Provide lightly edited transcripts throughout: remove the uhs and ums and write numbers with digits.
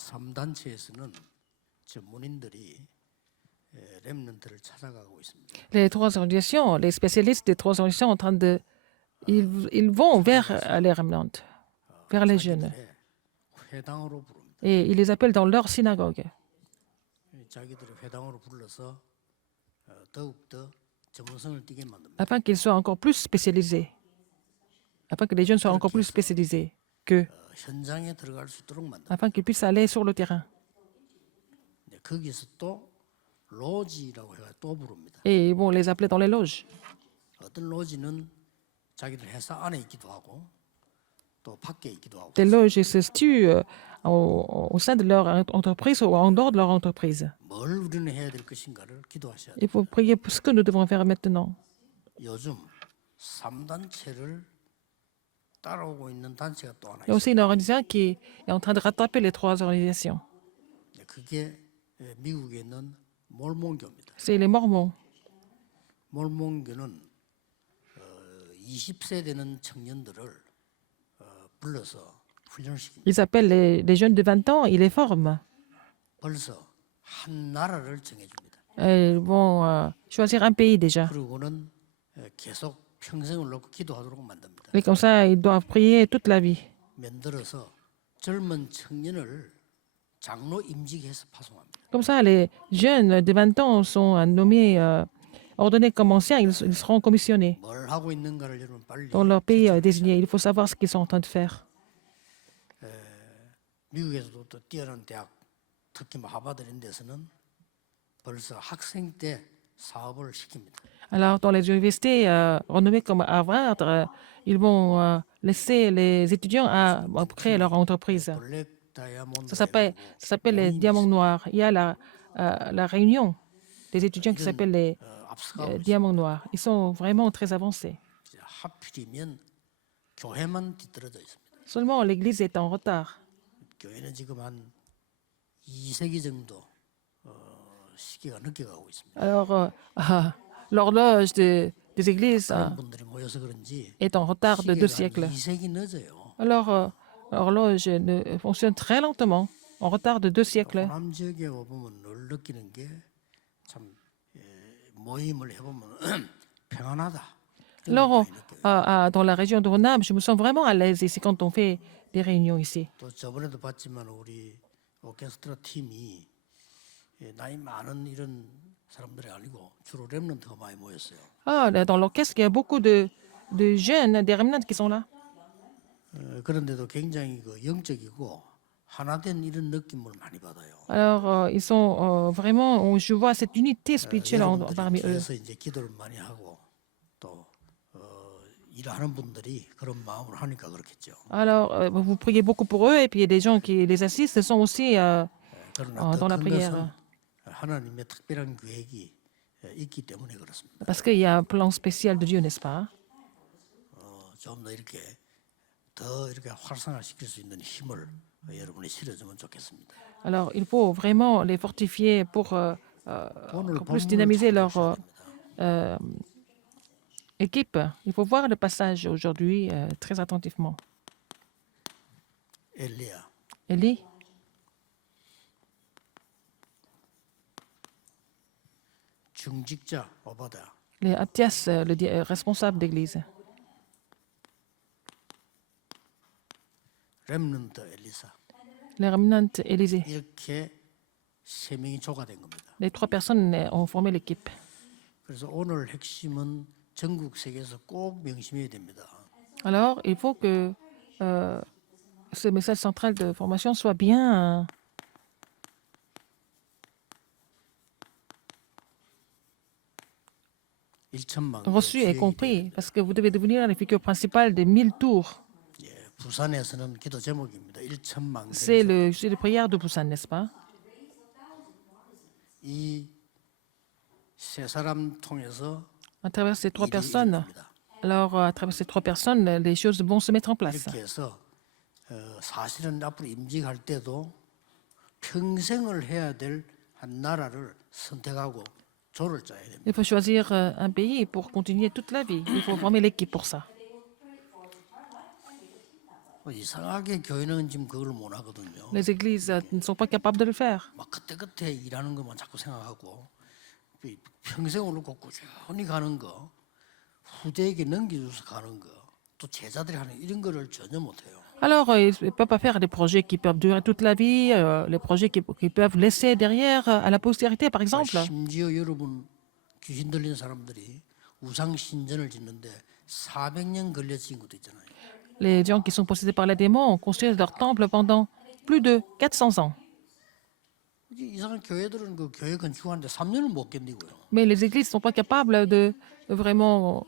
3단체에서는 전문인들이 렘넌트를 찾아가고 있습니다. Les trois organisations, les spécialistes des trois organisations sont en train de... Ils vont vers les remnants, vers les jeunes. 자기들의 회당으로 부릅니다. Et ils les appellent dans leur synagogue, 자기들의 회당으로 불러서 더욱더 전문성을 띠게 만듭니다. afin qu'ils soient encore plus spécialisés, afin que les jeunes soient encore plus spécialisés qu'eux, 현장에 들어갈 수 있도록 만듭니다. afin qu'ils puissent aller sur le terrain. 거기서 또 로지라고 해가 또 부릅니다. Et ils vont les appeler dans les loges. 어떤 로지는 자기들 회사 안에 있기도 하고 또 밖에 있기도 하고 Des loges ils se situent au sein de leur entreprise ou en dehors de leur entreprise. 뭘 우리는 해야 될 것인가를 기도하셔야 돼요. Il faut prier pour ce que nous devons faire maintenant. 요즘 3단체를 따라오고 있는 단체가 또 하나 Il y a 있어요. aussi une organisation qui est en train de rattraper les trois organisations. 그게 미국에 있는 몰몬교입니다. C'est les Mormons. 몰몬교는 20세 되는 청년들을 불러서 훈련시킵니다. Ils appellent les jeunes de 20 ans, ils les forment. 벌써 한 나라를 정해줍니다. Ils vont choisir un pays déjà. 그리고는 계속 평생을 놓고 기도하도록 만듭니다. Et comme ça, ils doivent prier toute la vie. 만들어서 젊은 청년을 장로 임직해서 파송합니다. Comme ça, les jeunes de 20 ans sont nommés, ordonnés comme anciens, ils seront commissionnés 뭘 하고 있는가를 여러분 빨리 dans leur pays désigné. Il faut savoir ce qu'ils sont en train de faire. 미국에서도 또 뛰어난 대학, 특히 뭐 하버드 이런 데서는 벌써 학생 때 사업을 시킵니다. Alors, dans les universités renommées comme Harvard, ils vont laisser les étudiants à créer leur entreprise. 블랙 다이아몬드 Ça s'appelle les diamants noirs. Il y a la réunion des étudiants qui s'appelle les 앞서가고 diamants noirs. Ils sont vraiment très avancés. 하필이면 교회만 뒤떨어져 있습니다. Seulement, l'Église est en retard. 교회는 지금 한 2세기 정도 시기가 늦게 가고 있습니다. Alors, l'horloge des églises 그런 분들이 모여서 그런지 est en retard de 2 시계가 한 siècles. 2세기 늦어요. Alors, l'horloge fonctionne très lentement, en retard de 2 siècles. 호남 지역에 와보면 늘 느끼는 게 참 모임을 해보면 평안하다. Alors, dans la région de Honam, je me sens vraiment à l'aise ici quand on fait des réunions ici. 또 저번에도 봤지만 우리 오케스트라 팀이 나이 많은 이런 사람들이 아니고 주로 렘넌트가 많이 모였어요. Dans l'orchestre, il y a beaucoup de jeunes, des remnants qui sont là. 그런데도 굉장히 그 영적이고 하나된 이런 느낌을 많이 받아요. Alors, ils sont vraiment, je vois cette unité spirituelle parmi eux. 그래서 이제 기도를 많이 하고 또 일하는 분들이 그런 마음을 하니까 그렇겠죠. Alors, vous priez beaucoup pour eux, et puis les gens qui les assistent sont aussi 그러나 dans la 더 큰 prière. 것은 하나님의 특별한 계획이 있기 때문에 그렇습니다. Parce qu'il y a un plan spécial de Dieu, n'est-ce pas? 좀 더 이렇게 활성화시킬 수 있는 힘을 여러분이 실어주면 좋겠습니다. Alors, il faut vraiment les fortifier pour 오늘 plus 본문을 dynamiser 잘 leur 보셔야 됩니다. équipe. Il faut voir le passage aujourd'hui très attentivement. 엘리야, Élie, 중직자 오바다, les Abdias, responsable d'église, 렘넌트 엘리사 les remnants Élysée. 이렇게 세 명이 조가된 겁니다. Les 3 personnes ont formé l'équipe. 그래서 오늘 핵심은 전국 세계에서 꼭 명심해야 됩니다. Alors, il faut que ce message central de formation soit bien reçu et compris, parce que vous devez devenir la figure principale des 1000 tours. 부산에서는 기도 제목입니다. 1천만 C'est le sujet de prière de Busan, n'est-ce pas? 이세 사람 통해서 À travers ces 3 일이 personnes, 일어납니다. alors à travers ces 3 personnes, les choses vont se mettre en place. 이렇게 해서 사실은 앞으로 임직할 때도 평생을 해야 될 한 나라를 선택하고 조를 짜야 됩니다. Il faut choisir un pays pour continuer toute la vie. Il faut former l'équipe pour ça. 이상하게 교회는 지금 그걸 못 하거든요. Les églises ne sont pas capables de le faire. 막 그때그때 일하는 것만 자꾸 생각하고 평생을 놓고 꾸준히 가는 거, 후대에게 넘겨줘서 가는 거, 또 제자들이 하는 이런 거를 전혀 못해요. Alors, ils ne peuvent pas faire des projets qui peuvent durer toute la vie, les projets qui peuvent laisser derrière à la postérité, par exemple. 심지어 여러분 귀신 들린 사람들이 우상 신전을 짓는데 400년 걸려 지은 것도 있잖아요. Les gens qui sont possédés par les démons construisent leur temple pendant plus de 400 ans. 이상한 교회들은 그 교회 건축하는데 3년을 못 견디고요. Mais les églises ne sont pas capables de vraiment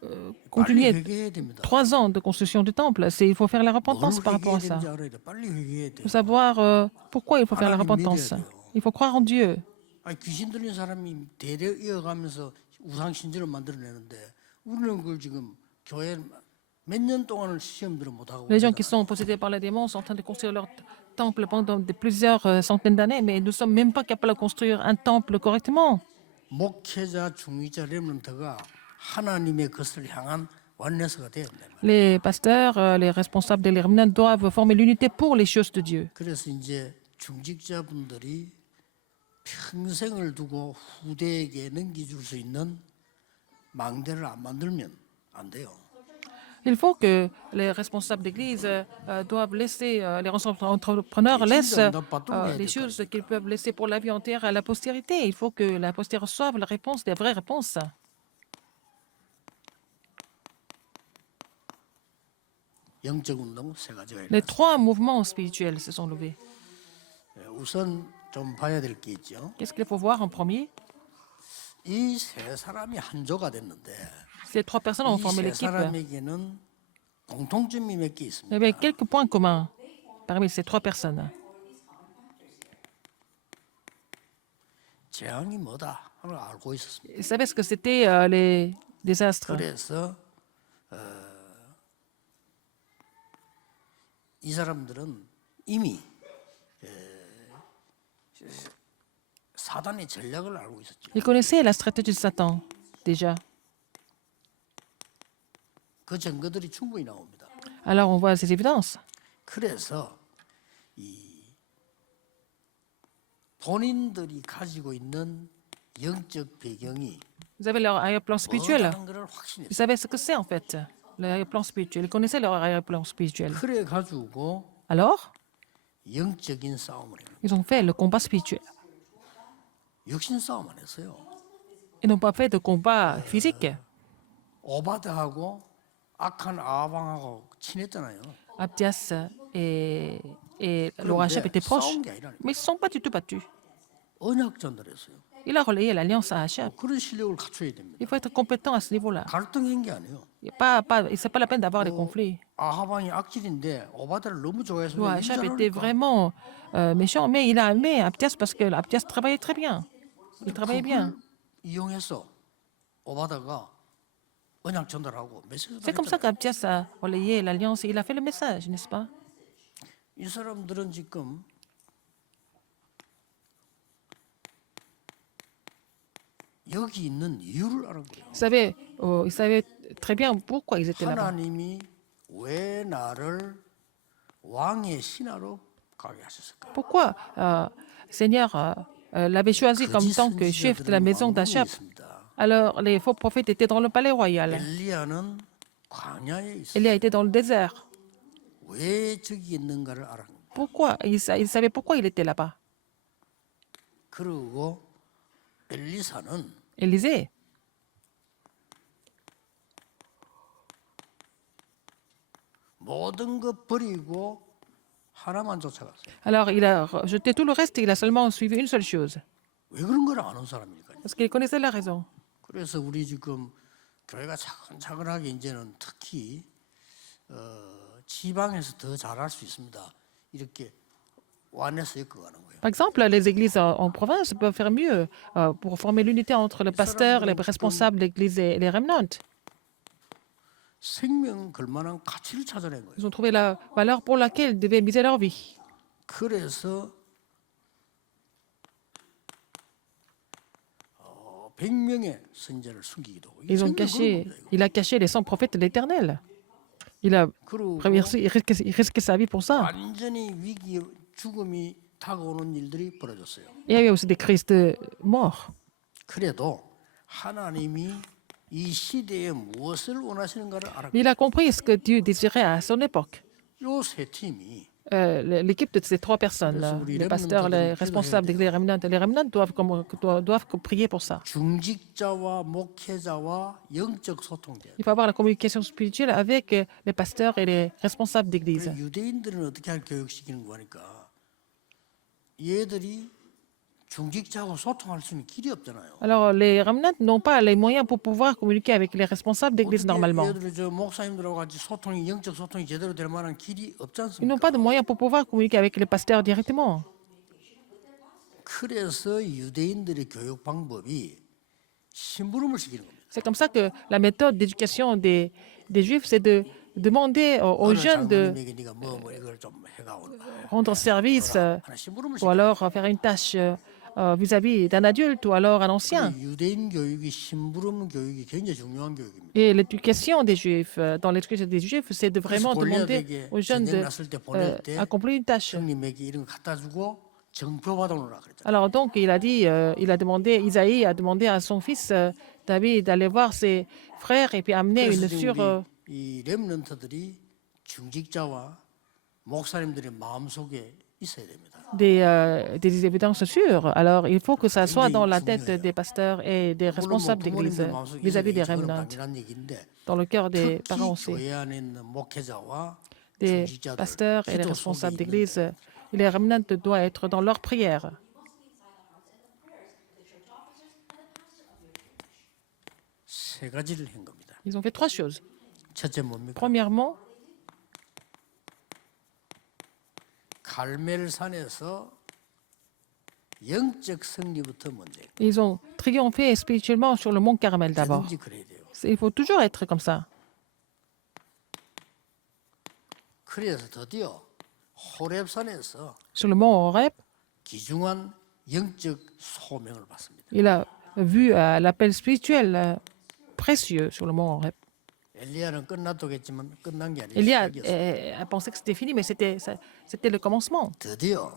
빨리 continuer 회개해야 됩니다. 3 ans de construction du temple. Il faut faire la 뭘 repentance par rapport à 회개해야 ça. 되는지 알아야 돼. 빨리 회개해야 Il 돼요. faut savoir pourquoi il faut faire la 하나님 repentance. 믿어야 돼요. Il faut croire en Dieu. 아니, 귀신 들린 사람이 대대 이어가면서 우상 신전을 만들어내는데 우리는 그걸 지금 교회 몇 년 동안을 시험들을 못 하고 Les gens qui sont possédés par les démons sont en train de construire leur temple pendant plusieurs centaines d'années, mais nous ne sommes même pas capables de construire un temple correctement. 목회자, 중위자, 렘넌트가 하나님의 것을 향한 원내스가 돼야 된다. Les pasteurs, les responsables des remnants doivent former l'unité pour les choses de Dieu. 그래서 이제 중직자분들이 평생을 두고 후대에게 넘겨줄 수 있는 망대를 안 만들면 안 돼요. Il faut que les responsables d'église doivent laisser, les entrepreneurs laissent les choses qu'ils peuvent laisser pour la vie entière à la postérité. Il faut que la postérité reçoive la réponse, des vraies réponses. 영적 운동 세 가지가 Les 있습니다. 3 mouvements spirituels se sont levés. 우선 좀 봐야 될 게 있죠. Qu'est-ce qu'il faut voir en premier? 이 세 사람이 한조가 됐는데 Ces 3 personnes ont formé 이 세 l'équipe. 사람에게는 공통점이 몇 개 Il y 있습니다. avait quelques points communs parmi ces 3 personnes. 재앙이 뭐다 하는 걸 알고 있었습니다. Ils savaient ce que c'était les désastres. 그래서 이 사람들은 이미 사단의 전략을 알고 있었죠. Ils connaissaient la stratégie de Satan, déjà. 그 증거들이 충분히 나옵니다. Alors on voit ces évidences. 그래서 이 본인들이 가지고 있는 영적 배경이 Ils avaient leur arrière-plan spirituel. 뭐라는 것을 확신했어요. Ils savaient ce que c'est en fait, l'arrière-plan spirituel. Ils connaissaient leur arrière-plan spirituel. 그래 가지고 Alors, 영적인 싸움을 해요. ils ont fait le combat spirituel. 육신 싸움 안 했어요. Ils n'ont pas fait de combat physique. 오바드하고 악한 아방하고 친했잖아요. Abdias et le 그런데 Rachab étaient proches, 싸운 게 아니라니까. mais ils ne se sont pas du tout battus. 언약 전달했어요. Il a relayé l'alliance à Achab. 그런 실력을 갖춰야 됩니다. Il faut être compétent à ce niveau-là. 갈등한 게 아니에요. Ce n'est pas la peine d'avoir des conflits. 아하방이 악질인데 오바드를 너무 좋아해서 Le Achab était vraiment méchant, mais il a aimé Abdias parce que Abdias travaillait très bien. Il travaillait bien. 이용해서 오바다가 언약 전달하고 메시지 C'est comme ça qu'Abdias a relayé l'alliance et il a fait le message, n'est-ce pas? 이 사람들은 지금 여기 있는 이유를 아는 거예요. Ils savaient très bien pourquoi ils étaient là-bas. 하나님이 왜 나를 왕의 신하로 가게 하셨을까? Pourquoi Seigneur l'avait choisi comme tant que chef de la maison d'Achab? Alors les faux prophètes étaient dans le palais royal. 엘리야는 광야에 있어. Élie a été dans le désert. 왜 저기 있는가를 알아. Pourquoi il savait pourquoi il était là-bas. 그리고 엘리사는 Élisée, 모든 것 버리고 하나만 쫓아갔어요. alors il a jeté tout le reste et il a seulement suivi une seule chose. 왜 그런 걸 아는 사람이니까. Parce qu'il connaissait la raison. 그래서 우리 지금 교회가 차근차근하게 이제는 특히 지방에서 더 잘할 수 있습니다. 이렇게 완에서 엮어가는 거예요. Par exemple, les églises en province peuvent faire mieux pour former l'unité entre le pasteur, les responsables d'église et les remnants. 생명 걸만한 가치를 찾아낸 거예요. Ils ont trouvé la valeur pour laquelle ils devaient miser leur vie. 그래서 100명의 선지자를 숨기기도 하고. Il a caché les 100 prophètes de l'Éternel. Il a 그리고 il risquait sa vie pour ça. 완전히 위기 죽음이 다가오는 일들이 벌어졌어요. Il y a eu aussi des crises de mort. 그래도 하나님이 이 시대에 무엇을 원하시는가를 알았고 Mais il a compris ce que Dieu désirait à son époque. 요세 팀이 L'équipe de ces trois personnes, là, les pasteurs, les responsables des les remnants doivent prier pour ça. 중직자와 목회자와 영적 소통돼야 돼. Il faut avoir la communication spirituelle avec les pasteurs et les responsables d'église. 유대인들은 어떻게 할 교육시키는 거니까 얘들이 중직자하고 소통할 수 있는 길이 없잖아요. Alors, les remnants n'ont pas les moyens pour pouvoir communiquer avec les responsables d'église normalement. 얘들이 저 목사님들하고 같이 소통이 영적 소통이 제대로 될 만한 길이 없지 Ils n'ont 않습니까? pas de moyens pour pouvoir communiquer avec les pasteurs directement. 그래서 유대인들의 교육 방법이 심부름을 시키는 겁니다. C'est comme ça que la méthode d'éducation des Juifs, c'est de demander aux 어느 jeunes de 장로님에게 네가 뭐 이걸 좀 해가 온다. rendre service 하나 심부름을 ou 시키는 alors faire une tâche vis-à-vis d'un adulte ou alors un ancien. 유대인 교육이 심부름 교육이 굉장히 중요한 교육입니다. Et l'éducation des Juifs, dans l'éducation des Juifs, c'est de vraiment demander 골리앗에게 aux jeunes 전쟁 났을 때 보낼 때 d'accomplir une tâche. 형님에게 이런 거 갖다 주고 정표 받아오라 그랬잖아요. Alors donc, il a demandé, Isaïe a demandé à son fils David d'aller voir ses frères et puis amener 그래서 une 지금 sur 이 렘넌트들이 중직자와 목사님들의 마음속에 있어야 됩니다. des évidences sûres. Alors, il faut que ça soit dans la tête des pasteurs et des 물론 뭐 responsables d'église 부모님들 마음속에 vis-à-vis des 있어야 remnants, 당연한 얘기인데 dans le cœur des 특히 parents aussi, 교회 안에 있는 목회자와 des 중직자들 pasteurs et les 기도 속에 responsables 있는 d'église. Et les remnants doivent être dans leur prière. 세 가지를 한 겁니다. Ils ont fait trois choses. 첫째 뭡니까? Premièrement, 갈멜산에서 영적 승리부터 먼저. ils ont triomphé spirituellement sur le mont Carmel d'abord. 언제든지 그래야 돼요. Il faut toujours être comme ça. 그래서 드디어 호렙산에서 Sur le mont Horeb, 귀중한 영적 소명을 받습니다. il a vu l'appel spirituel précieux sur le mont Horeb. 엘리야는 끝났겠지만 끝난 게 아니라 Elia 시작이었어요. a pensé que c'était fini, mais c'était le commencement. 드디어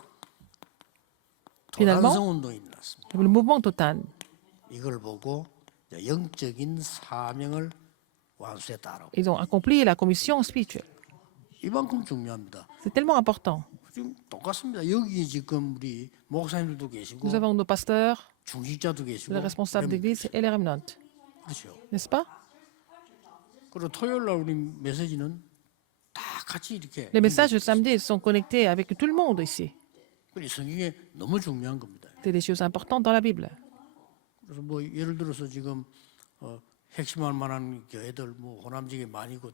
Finalement, 도단성 운동이 일어났습니다. le mouvement total. 이걸 보고 이제 영적인 사명을 완수했다라고. Ils ont accompli la commission spirituelle. 이만큼 중요합니다. C'est tellement important. 지금 똑같습니다. 여기 지금 우리 목사님들도 계시고 Nous avons nos pasteurs, 중직자도 계시고 les responsables d'église et les remnants. 그렇죠. N'est-ce pas? 그리고 토요일 날 우리 메시지는 다 같이 이렇게 Les messages de samedi sont connectés avec tout le monde ici. 이 성경에 너무 중요한 겁니다. C'est des choses importantes dans la Bible. 그래서 뭐 예를 들어서 지금 핵심할 만한 교회들 뭐 호남 지역에 많이 있고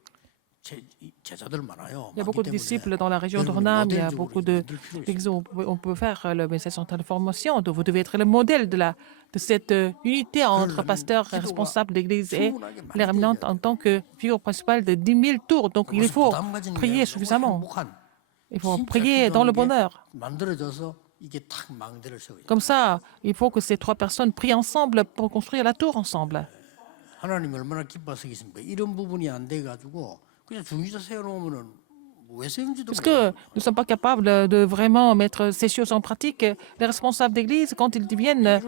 제자들 많아요. Il y a 많기 beaucoup de 때문에 disciples dans la région de 여러분이 Ronam, il y a 모델적으로 beaucoup 만들 필요 있어요. d'exemples. On peut faire le message central de formation. Vous devez être le modèle de cette unité entre pasteurs et responsables d'église et les remnants en tant que figure principale de 10 000 tours. Donc il faut prier suffisamment. Il faut prier dans le bonheur. 만들어져서 이게 탁 망대를 세워요. Comme ça, il faut que ces trois personnes prient ensemble pour construire la tour ensemble. 하나님이 얼마나 기뻐하시겠습니까? 이런 부분이 안 돼 가지고 그냥 중지자 세워놓으면은 왜 세운지도 Parce que nous ne sommes pas capables de vraiment mettre ces choses en pratique. Les responsables d'église, quand ils deviennent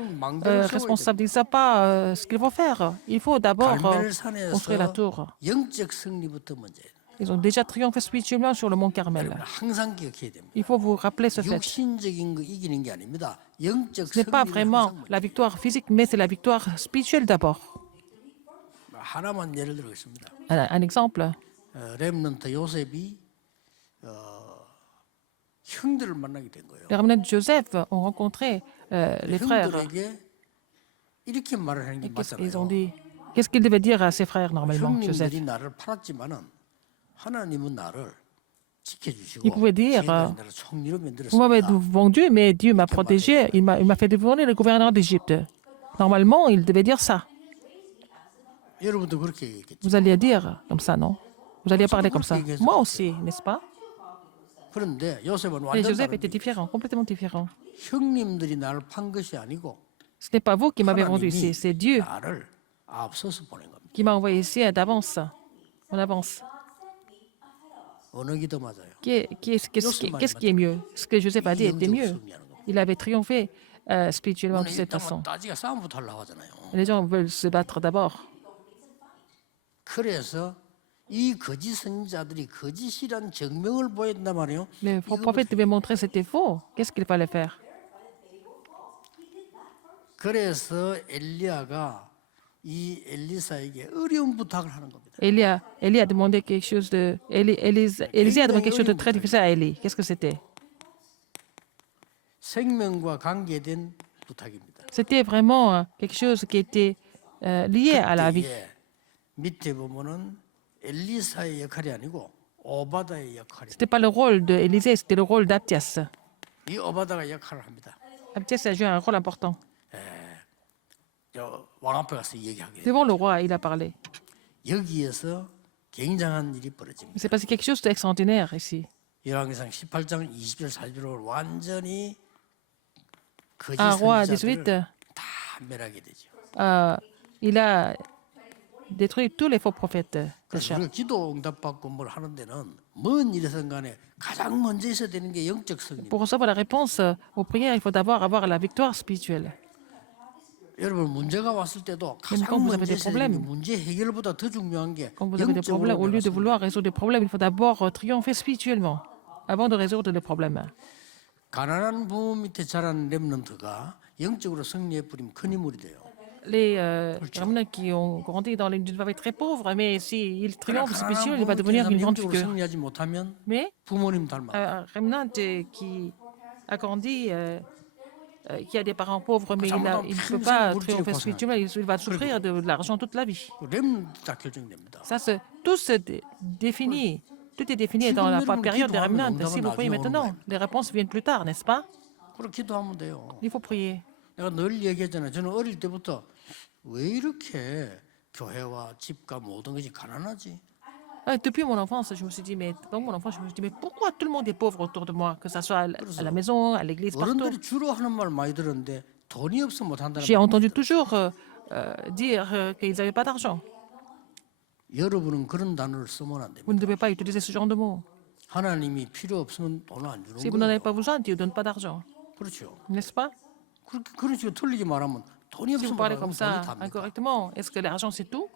responsables, ils ne savent pas ce qu'il faut faire. Il faut d'abord construire la tour. 영적 승리부터 먼저 해야 돼요. Ils ont déjà triomphé spirituellement sur le mont Carmel. 항상 기억해야 됩니다. Il faut vous rappeler ce fait. 육신적인 거 이기는 게 아닙니다. 영적 Ce n'est pas 승리를 vraiment 항상 la victoire physique, mais c'est la victoire spirituelle d'abord. 하나만 예를 들겠습니다. Un exemple, 렘넌트 요셉이 형들을 만나게 된 거예요. les remnants de Joseph ont rencontré les frères. 형들에게 이렇게 말을 하는 게 Ils ont 맞잖아요. dit, qu'est-ce qu'il devait dire à ses frères normalement, Joseph? 형님들이 나를 팔았지만은 하나님은 나를 지켜주시고 Il pouvait dire, 나를 총리로 Vous m'avez 만들었습니다. vendu, mais Dieu m'a protégé. Il m'a fait devenir le gouverneur d'Égypte. Normalement, il devait dire ça. 여러분도 그렇게 얘기했겠죠. Vous alliez dire comme ça, non? Vous alliez parler comme ça. Moi aussi, n'est-ce pas? 그런데 요셉은 Et 완전 Joseph 다른 était différent, complètement différent. 형님들이 나를 판 것이 아니고 Ce n'est pas vous qui m'avez vendu ici, c'est Dieu 나를 앞서서 보낸 겁니다. qui m'a envoyé ici d'avance, en avance. 어느 게 더 맞아요? Qu'est-ce qui est mieux? Ce que Joseph a dit 이 était 영적 mieux. 승리하는 겁니다. Il avait triomphé spirituellement de 오늘 cette 일단 뭐 façon. 따지가 싸움부터 하려고 하잖아요. Les gens veulent se battre d'abord. 그래서 이 거짓 선지자들이 거짓이란 증명을 보였단 말이에요. Les faux 이거부터 prophètes devaient montrer que c'était faux. Qu'est-ce qu'il fallait faire? 그래서 엘리야가 이 엘리사에게 어려운 부탁을 하는 겁니다. Élie a demandé quelque chose de. Élisée a demandé quelque chose de très difficile à Élie. Qu'est-ce que c'était? 생명과 관계된 부탁입니다. C'était vraiment quelque chose qui était lié à la vie. 그때에 밑에 보면은 엘리사의 역할이 아니고 오바다의 역할이. C'était pas le rôle d'Élisée, c'était le rôle d'Abdias. 이 오바다가 역할을 합니다. Abdias a joué un rôle important. 왕 앞에 가서 얘기하게 돼요. Devant le roi, il a parlé. 여기에서 굉장한 일이 벌어집니다. Il s'est passé quelque chose d'extraordinaire ici. 열왕기상 18장 20절 4절을 완전히 거짓 Un roi 선지자들을 18, 다 멸하게 되죠. il a détruit tous les faux prophètes. 그래서 우리가 기도 응답받고 뭘 하는 데는 뭔 일이든 간에 가장 먼저 있어야 되는 게 영적 승리. Pour recevoir la réponse aux prières, il faut d'abord avoir la victoire spirituelle. 여러분 문제가 왔을 때도 quand 가장 vous avez 먼저 des 있어야 되는 게 problèmes. 문제 해결보다 더 중요한 게 Quand vous avez des problèmes, 영적으로 au lieu de 내가 vouloir résoudre des problèmes, il faut d'abord triompher spirituellement avant de résoudre les problèmes. 가난한 부모 밑에 자란 렘넌트가 영적으로 승리해 버리면 큰 인물이 돼요. Les Ramnas qui ont grandi dans une famille très pauvre, mais s'il 그러나 triomphe 가난한 spirituellement, il va 부모 devenir une 밑에 grande 영적으로 figure. 승리하지 못하면 Mais 부모님 닮아. un Remnant qui a grandi, qui a des parents pauvres, mais il ne peut pas triompher spirituellement, il va souffrir de l'argent toute la vie. 렘넌트 다 결정됩니다. Ça, tout se définit. Tout est défini dans la période des Remnants. Si vous priez maintenant, les réponses viennent plus tard, n'est-ce pas? 그렇게 기도하면 돼요. Il faut prier. 내가 늘 얘기했잖아요. 저는 어릴 때부터 왜 이렇게 교회와 집과 모든 것이 가난하지? Depuis mon enfance, je me suis dit, mais dans mon enfance, je me suis dit, mais pourquoi tout le monde est pauvre autour de moi, que ce soit à la maison, à l'église, partout. 어른들이 주로 하는 말 많이 들었는데 돈이 없으면 못 한다는 J'ai 말. entendu toujours dire qu'ils n'avaient pas d'argent. 여러분은 그런 단어를 쓰면 안 됩니다. Vous ne devez pas utiliser ce genre de mots. 하나님이 필요 없으면 돈을 안 주는 Si vous n'en avez 거예요. pas besoin, Dieu ne donne pas d'argent. 그렇죠. N'est-ce pas? 그렇게 그런 식으로 틀리게 말하면 돈이 Si vous 없으면 parlez 돈이 comme ça 답니다. incorrectement, est-ce que l'argent c'est tout?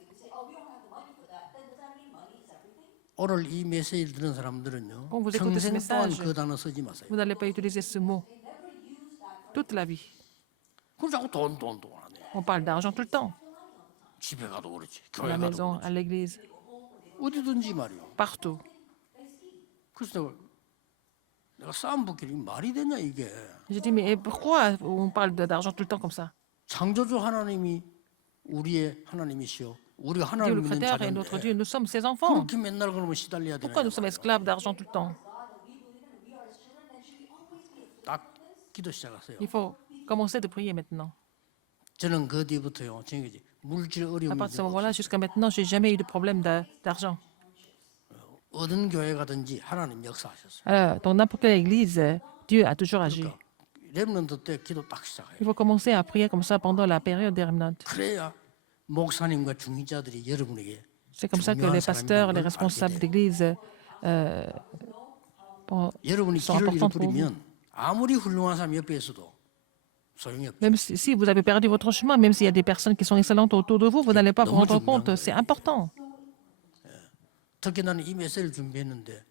오늘 이 메시지를 들은 사람들은요. Quand vous écoutez ce 평생 동안 message, 그 단어 쓰지 마세요. vous n'allez pas utiliser ce mot toute la vie. 그럼 자꾸 돈 하네. On parle d'argent tout le temps. 집에 가도 그렇지. À 교회 la 가도 maison, 그렇지. à l'église, 어디든지 말이요. partout. 그래서 내가 싸움 붙기는 말이 되냐 이게. J'ai dit, mais pourquoi on parle d'argent tout le temps comme ça? 창조주 하나님이 우리의 하나님이시오. 우리가 Dieu 하나님 le 믿는 Créateur est notre 자녀인데 Dieu, nous sommes ses enfants. 그렇게 맨날 그러면 시달려야 되나? Pourquoi nous sommes esclaves d'argent tout le temps? 딱 기도 시작하세요. Il faut commencer de prier maintenant. 저는 그 뒤부터요. 지금까지 물질 À 어려움이 partir de ce moment-là, jusqu'à maintenant, j'ai jamais eu de problème d'argent. 어떤 교회 가든지 하나님 역사하셨어요. Alors, dans n'importe quelle église, Dieu a toujours agi. 그러니까 렘넌트 때 기도 딱 시작해요. Il faut commencer à prier comme ça pendant la période des remnants. 그래야 목사님과 중직자들이 여러분에게 C'est comme ça que les pasteurs, les responsables d'église 여러분이 sont 길을 importants pour vous. 잃어버리면 아무리 훌륭한 사람 옆에 있어도 소용이 없죠. Même si vous avez perdu votre chemin, même s'il y a des personnes qui sont excellentes autour de vous, vous n'allez pas vous rendre compte. C'est important. 특히 나는 이 메시지를 준비했는데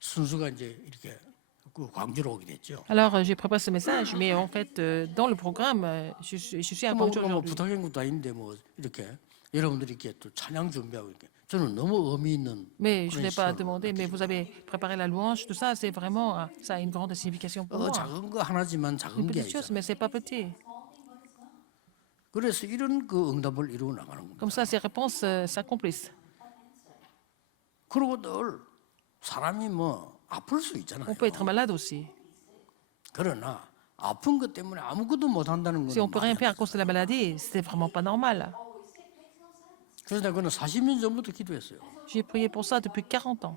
순수가 이제 이렇게 그 광주로 오게 됐죠. Alors, j'ai préparé ce message, mais en fait, dans le programme, je suis à Guangzhou 뭐 aujourd'hui. 부탁한 것도 아닌데 뭐 이렇게 여러분들이 이렇게 또 찬양 준비하고 이렇게 저는 너무 의미 있는 Mais je 그런 n'ai pas 시간을 demandé, mais vous avez préparé la louange, tout ça, c'est vraiment, ça a une grande signification pour moi. 작은 거 하나지만 Une 작은 게 petite chose, 아니잖아요. mais c'est pas petit. 그래서 이런 그 응답을 이루어 나가는 겁니다. Comme ça, ces réponses s'accomplissent. 그리고 늘 사람이 뭐 아플 수 있잖아요. On peut être malade aussi. 그러나 아픈 것 때문에 아무것도 못 한다는 Si on 건 peut rien faire à cause de la maladie, c'est vraiment pas normal. 그래서 내가 그는 40년 전부터 기도했어요. J'ai prié pour ça depuis 40 ans.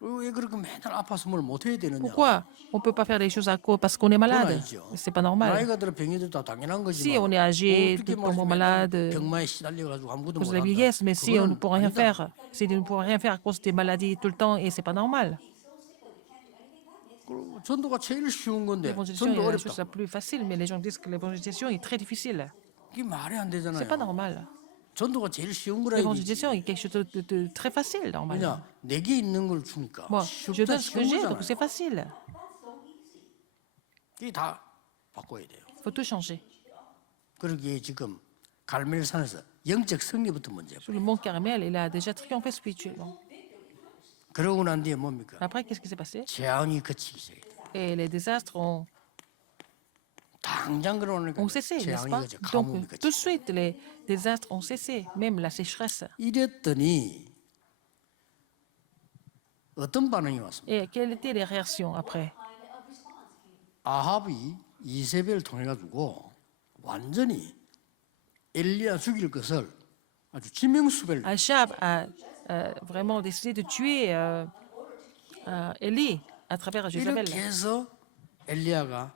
왜 그렇게 맨날 아파서 뭘 못 해야 되느냐? Pourquoi on ne peut pas faire les choses à cause parce qu'on est 그건 malade? 아니죠. C'est pas normal. 나이가 들어 병이 들다 당연한 Si 거지만 on est âgé, 어떻게 nous tombons 맨날 malade 병마에 시달려 가지고 아무것도 à cause de la 못한다. vieillesse, mais si on ne 그거는 peut rien 아니다. faire, si on ne peut rien faire à cause des maladies tout le temps, et c'est pas normal. 그리고 전도가 제일 쉬운 건데 L'évangélisation 전도 est la chose 어렵다. la plus facile, mais les gens disent que l'évangélisation est très difficile. 이게 말이 안 C'est 되잖아요. pas normal. 전도가 제일 쉬운 거라 이거지. L'évangélisation est quelque chose de très facile, normalement. 왜냐 내게 있는 걸 주니까 Moi, je 쉽다 donne ce que 쉬운 j'ai, donc 거잖아요. c'est facile. 이게 다 바꿔야 돼요. Il faut tout changer. 그러기에 지금 갈멜산에서 영적 승리부터 문제고 Sur le mont Carmel, il a déjà triomphé spirituellement. 그러고 난 뒤에 뭡니까? Après, qu'est-ce qui s'est passé? 재앙이 그치기 시작해요. Et les désastres ont 당장 그러니까 cessé, n'est-ce 재앙이 pas? 그치 Donc, 가뭄이 tout de 그치. suite, les désastres ont cessé, même la sécheresse. 이랬더니 어떤 반응이 왔습니까? Et quelles étaient les réactions après? 아합이 이세벨 통해 가지고 완전히 엘리야 죽일 것을 아주 지명수배를 Achab a vraiment décidé de tuer Élie à travers Jézabel. 이렇게 해서 엘리야가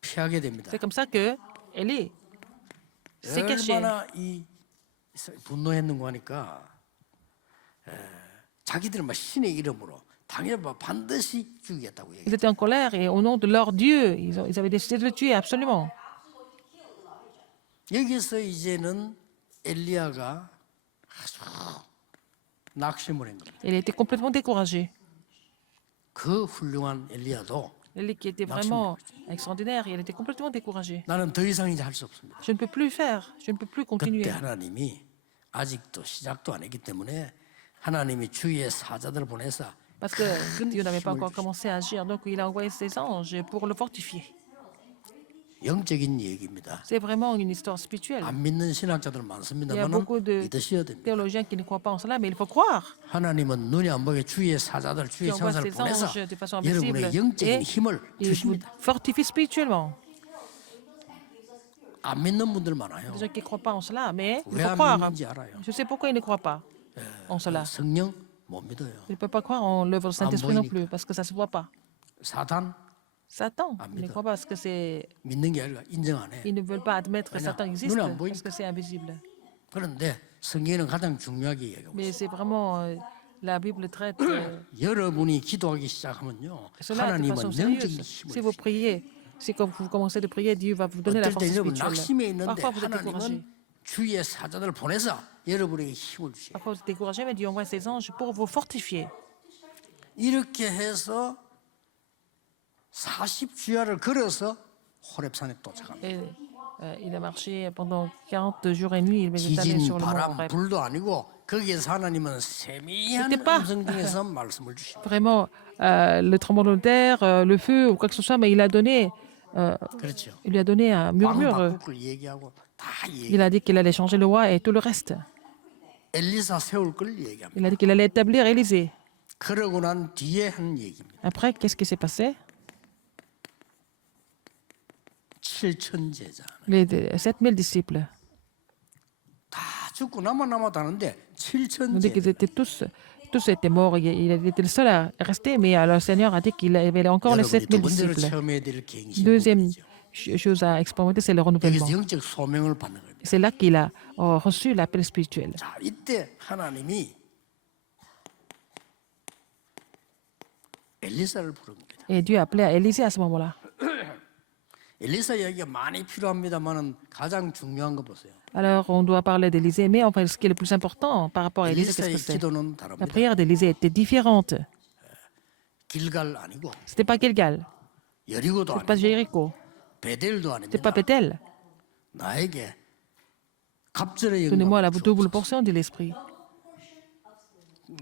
피하게 됩니다. C'est comme ça que Élie s'est caché. 얼마나 이 분노했는가 하니까 자기들은 막 신의 이름으로 당연히 반드시 죽이겠다고 Ils 얘기해요. étaient en colère et au nom de leur Dieu, ils avaient décidé de le tuer absolument. 여기서 이제는 엘리야가 아주 낙심을 한 겁니다. Il était complètement découragé. 그 훌륭한 엘리야도 Élie qui était vraiment extraordinaire, il était complètement découragé. 나는 더 이상 이제 할 수 없습니다. Je ne peux plus faire, je ne peux plus continuer. 그때 하나님이 아직도 시작도 안 했기 때문에 하나님이 주위의 사자들을 보내서 Parce que Dieu n'avait pas encore commencé à agir, donc il a envoyé ses anges pour le fortifier. 영적인 얘기입니다. C'est vraiment une histoire spirituelle. 안 믿는 신학자들 Il y a 많습니다만 beaucoup de 믿으셔야 됩니다. théologiens qui ne croient pas en cela, mais il faut croire. 하나님은 눈이 안 보게 주위의 사자들, 주위의 Qui envoie 천사를 ses 보내서 anges de façon invisible 여러분의 영적인 et 힘을 il vous 주십니다. fortifie spirituellement. 안 믿는 분들 많아요. Des gens qui ne croient pas en cela, mais il 왜 faut 안 croire. 믿는지 알아요. Je sais pourquoi ils ne croient pas en cela. 성령 못 믿어요. Ils ne peuvent pas croire en l'œuvre du Saint-Esprit non 보이니까. plus, parce que ça ne se voit pas. 사단 Satan, 안 ils ne 믿어. croient pas parce que c'est. 믿는 게 아니라 인정 안 해. Ils ne veulent pas admettre que 왜냐? Satan existe 눈에 안 parce 보이니까. que c'est invisible. 그런데 성경에는 가장 중요하게 얘기하고 Mais c'est vraiment. La Bible traite 여러분이 기도하기 시작하면요. cela de 하나님은 façon 영적인 sérieuse. 힘을 Si vous 주십니다. priez, si quand vous commencez de prier, Dieu va vous donner la 어떨 force 때 여러분 spirituelle. 낙심해 있는데 Parfois vous êtes découragé. 하나님은 주위의 사자들을 보내서 여러분에게 힘을 주셔요. Parfois vous êtes découragé, mais Dieu envoie ses anges pour vous fortifier. 이렇게 해서 40주야를 걸어서 호렙산에 도착합니다. Et il a marché pendant 40 jours et nuits. Il est allé 지진, sur le mont 바람, Horeb. 불도 아니고 거기에서 하나님은 세미한 C'était pas- 음성 중에서 말씀을 주십니다. Vraiment, le tremblement de terre, le feu ou quoi que ce soit, mais il a donné, 그렇죠. il lui a donné un 왕 murmure. 바꿀 걸 얘기하고 다 얘기. Il a dit qu'il allait changer le roi et tout le reste. 엘리사 세울 걸 얘기합니다. Il a dit qu'il allait établir Élysée. 그러고 난 뒤에 한 얘기입니다. Après, qu'est-ce qui s'est passé? 7천 제자 Les 7000 disciples. 다 죽고 남았다는데 7천 On dit qu'ils 제자. étaient tous étaient morts. Il était le seul à rester, mais le Seigneur a dit qu'il y avait encore les 여러분이 두 7000 번째로 disciples. 체험해야 될 갱신 Deuxième 부분이죠. chose à expérimenter, c'est le renouvellement. 여기서 영적 소명을 받는 겁니다. C'est là qu'il a reçu l'appel spirituel. 자, 이때 하나님이 엘리사를 부른 겁니다. Et Dieu a appelé à Élysée à ce moment-là. 엘리사 이야기가 많이 필요합니다만은 가장 중요한 거 보세요. Alors, on doit parler d'Élysée, mais enfin, ce qui est le plus important par rapport à Élysée, qu'est-ce 엘리사의 que c'est? 기도는 La 다릅니다. prière d'Élysée était différente. 길갈 아니고 C'était pas Gilgal, 여리고도 c'était pas 아니고 Jéricho, 베델도 c'était pas 아닙니다. Bethel. 나에게 갑절의 Donnez-moi la 영광을 double 주옵소서. portion de l'Esprit.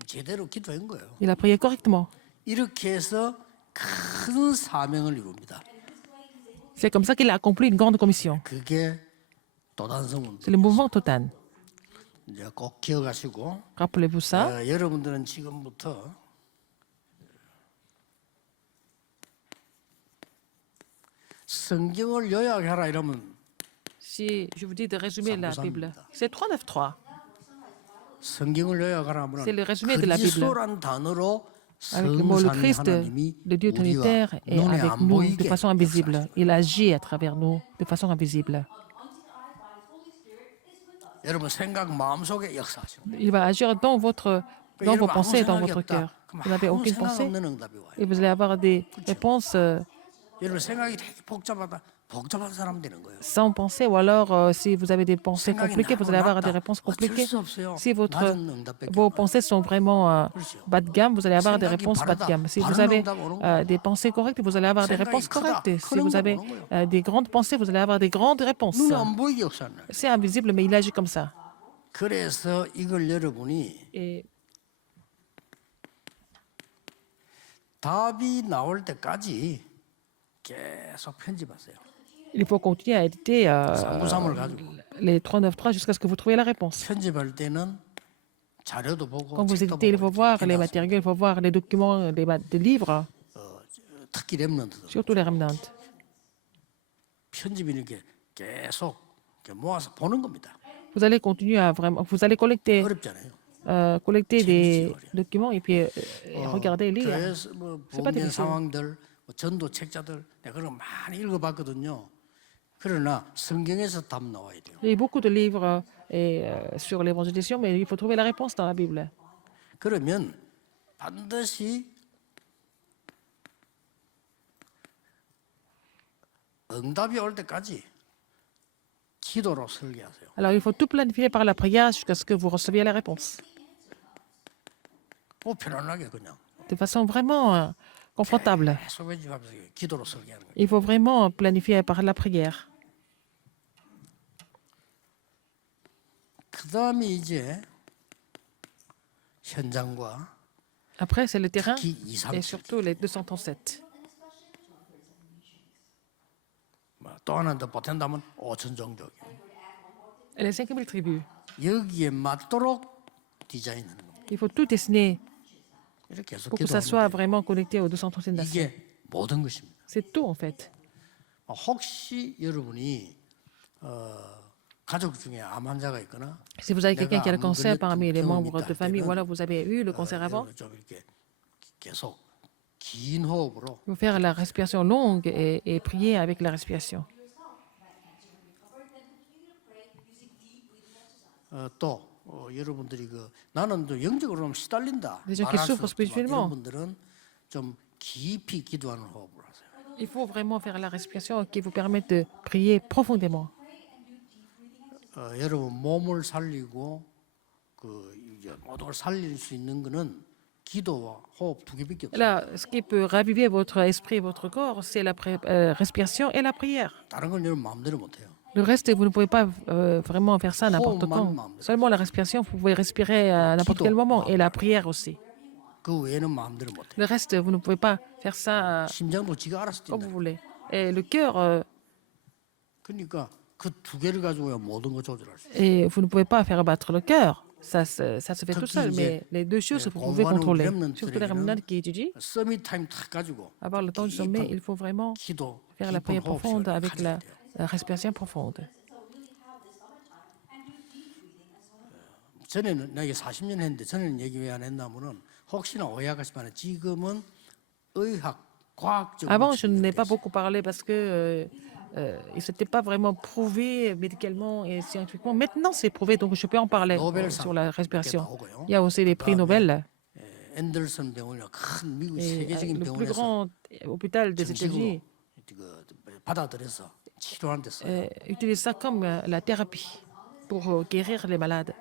제대로 기도한 거예요. Il a prié correctement. 이렇게 해서 큰 사명을 이룹니다. C'est comme ça qu'il a accompli une grande commission. 그게 도단성운. C'est le mouvement total. 이제 꼭 기억하시고 Rappelez-vous ça. 여러분들은 지금부터 성경을 요약해라 이러면 Si je vous dis de résumer la Bible, Sambusam입니다. c'est 393. 성경을 요약하라 C'est le 하면 résumé de la Bible. 그리스도란 단어로 Avec le mot le 성삼위 Christ, 하나님이 le Dieu 우리와 trinitaire est 눈에 avec 안 nous de 보이게 façon invisible. 역사하시는 Il agit à travers nous de façon invisible. 여러분 생각 마음속에 역사하시는 Il va agir dans 거예요. vos 여러분 아무 pensées et dans 생각이 votre 없다. cœur. 그럼 Vous n'avez 아무 aucune 생각 pensée 없는 응답이 와요. et vous allez avoir des réponses 여러분 생각이 되게 복잡한 사람 되는 거예요. sans pensée, ou alors si vous avez des pensées 생각이 compliquées, vous allez avoir des 나타났다. réponses 어쩔 compliquées. 수 없어요. Si 낮은 응답밖에 vos 없어요. pensées sont vraiment bas de gamme, vous allez avoir des 생각이 réponses bas de 바르다. gamme. Si vous 바른 avez 응답 오는 거예요. des pensées correctes, vous allez avoir des 생각이 réponses 크다. correctes. 큰 Si vous 응답 avez 오는 거예요. des grandes pensées, vous allez avoir des grandes réponses. 눈에 안 보이게 역사하는 거예요. C'est invisible, mais il agit comme ça. 그래서 이걸 여러분이 Et 답이 나올 때까지 계속 편집하세요. il faut continuer à éditer 393을 가지고 les 393 jusqu'à ce que vous trouviez la réponse. 편집할 때는 자료도 보고 Quand vous 책도 éditez, il faut 보고 voir 이렇게 les 해놨어요. matériels, il faut voir les documents, des livres, 특히 랩런트들 surtout les remnants. 편집이 이렇게 계속 이렇게 모아서 보는 겁니다. Vous allez continuer à vraiment, vous allez collecter 어렵잖아요. des documents et puis regarder et lire. 그래서 뭐 C'est pas 보험된 difficile. 상황들, 뭐 전도 책자들 내가 그런 거 많이 읽어봤거든요. 그러나 성경에서 답 나와야 돼요. Il y a beaucoup de livres sur l'évangélisation, mais il faut trouver la réponse dans la Bible. 그러면 반드시 응답이 올 때까지 기도로 설계하세요. Alors il faut tout planifier par la prière jusqu'à ce que vous receviez la réponse. 편안하게 그냥 De façon vraiment confortable. 계속 회집하면서 기도로 설계하는 거예요. Il faut vraiment planifier par la prière. 그 다음에 이제 현장과 Après, c'est le terrain 특히 et 237. surtout les 237. 또 하나 더 보탠다면 5천 종족. Et les 5000 tribus. 여기에 맞도록 디자인하는 겁니다. Il faut tout dessiner 이렇게 계속 pour que ça soit 기도하는 vraiment connecté aux 237 nations. 이게 모든 것입니다. C'est tout en fait. 혹시 여러분이 가족 중에 암 환자가 있거나 Si vous avez quelqu'un qui a le 내가 암 cancer 걸렸던 parmi les 경험이 membres 있다 de 할 famille, 때는 ou alors vous avez eu le cancer avant, 여러분 좀 이렇게 계속 긴 호흡으로 il faut faire la respiration longue et prier avec la respiration. 또 여러분들이 나는 또 영적으로 좀 시달린다 Les gens qui 말할 수 souffrent 없지만 spirituellement. 이런 분들은 좀 깊이 기도하는 호흡을 하세요. Il faut vraiment faire la respiration qui vous permette de prier profondément. 여러분 몸을 살리고 이제 모든 걸 살릴 수 있는 거는 기도와 호흡 두 개밖에 없어요. Là, ce qui peut raviver votre esprit et votre corps, c'est la respiration et la prière. 다른 건 여러분 마음대로 못 해요. Le reste, vous ne pouvez pas vraiment faire ça n'importe quand. Seulement la respiration, vous pouvez respirer à n'importe quel moment. Et la prière aussi. 그 외에는 마음대로 못 해요. Le reste, vous ne pouvez pas faire ça 심장도 지가 알아서 comme 뛴다. vous voulez. Et le cœur, 그러니까 그 두 개를 가지고야 모든 거 조절할 수 있어요. et vous ne pouvez pas faire battre le cœur. Ça se fait tout seul. Mais les deux choses, vous pouvez contrôler. Surtout les remnants qui étudient. 서밋 타임 탁 가지고 Avoir le temps du sommet, il faut vraiment 기도, faire la 깊은 prière 호흡 profonde 시간을 avec 가져야 돼요. la respiration profonde. 전에는 내가 40년 했는데 전에는 얘기 왜 안 했냐면은 혹시나 오해하시면 지금은 의학, 과학적으로 Avant, je n'ai 증명돼 pas 있어요. beaucoup parlé parce que il s'était pas vraiment prouvé médicalement et scientifiquement. Maintenant, c'est prouvé, donc je peux en parler Nobel상 sur la 이렇게 respiration. 나오고요. Il y a aussi les prix Nobel. 앤더슨 병원이나 큰 미국 Et 세계적인 le plus 병원에서 grand hôpital des États-Unis 정식으로 받아들여서 치료하는 데 써요. utilise ça comme la thérapie pour guérir les malades.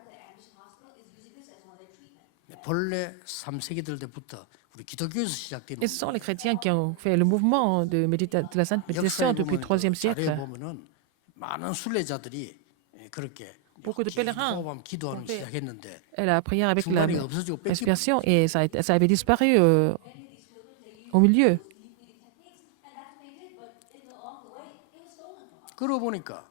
본래 3세기들 때부터 우리 기독교에서 시작된 Et ce sont les chrétiens qui ont fait le mouvement de la sainte méditation 역사에 depuis le 보면 3e 자료에 siècle. 보면은 많은 순례자들이 그렇게 Beaucoup de pèlerins 호흡하면 기도하는 거 ont fait 시작했는데 Et la prière avec la 중간에 없어지고 뺏기 respiration et ça avait disparu au milieu. 그러고 보니까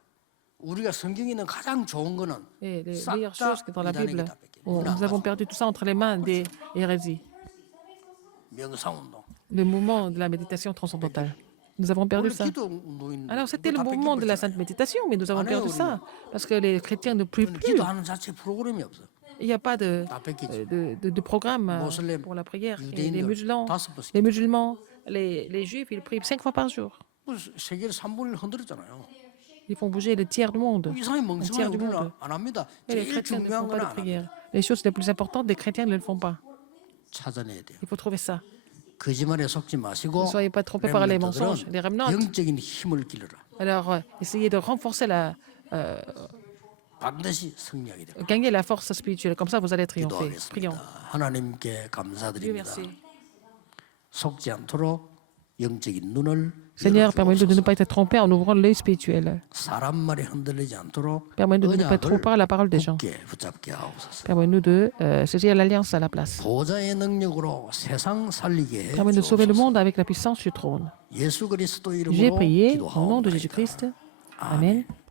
우리가 성경에 있는 가장 좋은 거는 Et les 싹 meilleures 다 choses que dans la 이단에게 Bible, 다 뺏겨. nous avons perdu tout ça entre les mains des hérésies. 명상운동. Le mouvement de la méditation transcendantale. Nous avons perdu 원래 ça. 기도 운동인 Alors c'était le mouvement de la sainte méditation, mais nous avons perdu ça parce que les chrétiens ne prient plus. 기도하는 자체 프로그램이 없어. Il n'y a pas 다 뺏기지. de programme 모슬렘, pour la prière. Et 유대인들 5번씩. les musulmans, les juifs, ils prient 5 fois par jour. 세계를 3분을 흔들었잖아요. Ils font bouger le tiers du monde. 이상하게 Un tiers 멍청하게 du 우리는 monde. 안 합니다. Et les 제일 chrétiens ne 중요한 font 건 pas 안 de 합니다. prière. Les choses les plus importantes, les chrétiens ne le font pas. 찾아내야 돼요. Il faut trouver ça. 거짓말에 속지 마시고 Ne soyez pas trompés par les 렘넌트들은 mensonges. Les remnants, 영적인 힘을 기르라. alors essayez de renforcer 반드시 승리하게 됩니다. gagner la force spirituelle. Comme ça, vous allez triompher. Prions. 기도하겠습니다. 하나님께 Dieu 감사드립니다. merci. 속지 않도록 영적인 눈을 Seigneur, permets-nous de ne 열어주옵소서. pas être trompés en ouvrant l'œil spirituel. 사람 말이 흔들리지 않도록 Permets-nous de ne pas être trop par la parole des gens. 굳게 붙잡게 하옵소서. Permets-nous de saisir l'alliance à la place. 보좌의 능력으로 세상 살리게 해 Permets-nous de sauver le 주옵소서. monde avec la puissance du trône. 예수 그리스도 J'ai 이름으로 prié au nom de 기도하옵나이다. Jésus-Christ. 아멘. Amen.